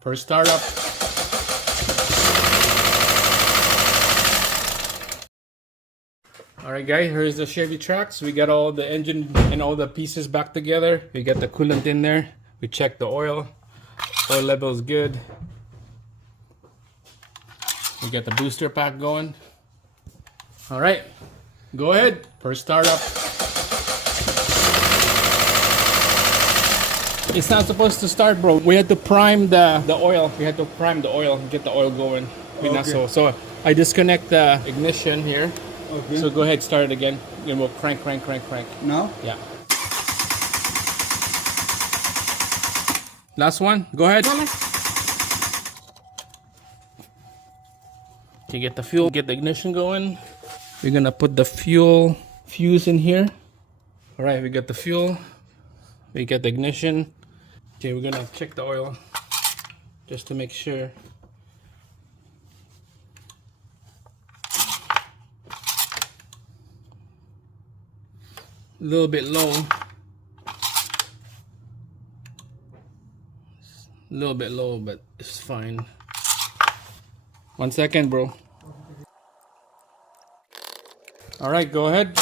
First startup. Alright guys, here's the Chevy Trax. We got all the engine and all the pieces back together. We got the coolant in there. We checked the oil. Oil level is good. We got the booster pack going. Alright, go ahead. First startup. It's not supposed to start, bro. We had to prime the oil. We had to prime the oil and get the oil going. Okay. So I disconnect the ignition here. Okay. So go ahead, start it again. Then we'll crank. Now? Yeah. Last one. Go ahead. You get the fuel, get the ignition going. We're gonna put the fuel fuse in here. All right, we got the fuel. We got the ignition. Okay, we're gonna check the oil just to make sure. A little bit low. A little bit low, but it's fine. 1 second, bro. All right, go ahead.